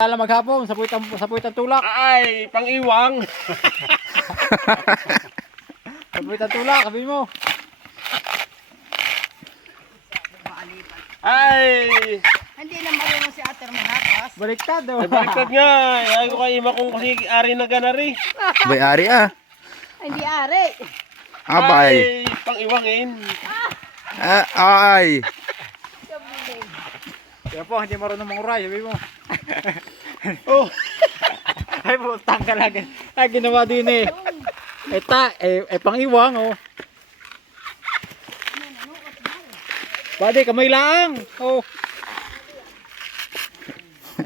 Kala maghapon, sa puwit ang tulak. Ay, pang-iwang. Sa puwit ang tulak, sabihin mo. Ay, Hindi na marunong si Ater mahapas. Baliktad oh. ay baliktad nga. Ay ko kay ima kung kasi ari na ganari. Bay-ari ah. Hindi ari. Abay. Ay, pang-iwangin. Ay. Kaya po, hindi marunong manguray, sabihin mo. Oh, Ay, putang ka lang. Ay, ginawa din eh. Pang-iwang oh. Pwede, kamay lang. Oh.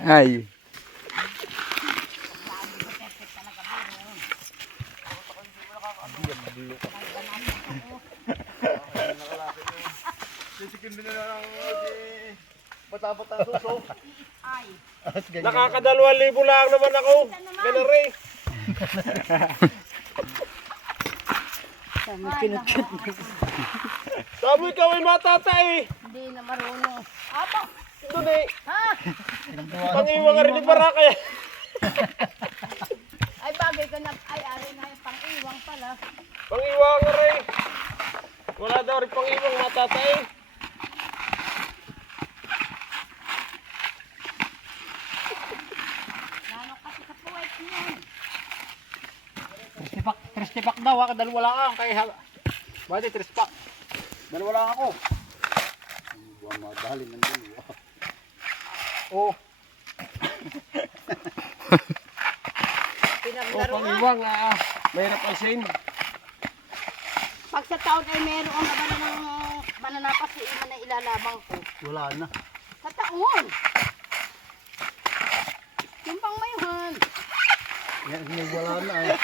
Ay. Ay. nakakadalawang libo lang naman ako. Ganari. Sabi ikaw ay matatay. Hindi na marunong. Apo. Doon eh. Ha? Pang-iwang rin ni Barakay. Ay bagay ka na. Ay ari na yung pang-iwang pala. Pang-iwang rin. Wala daw rin pang-iwang matatay. Lalo kasi sa puwet niyan. Tristipak daw, dalawa lang ang kaya. Pwede, trispak. Dalawa lang ako. Madali ng dalawa. Oh. Pinaglaro nga. Pang-iwang mahirap asin. Pag sa taon ay meron ang mananapas sa iman na ilalabang ko. Wala na. Sa taon. Yung pang mayuhan. Yan, wala na eh.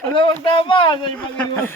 Ano ang tama? Sa ibang iwan.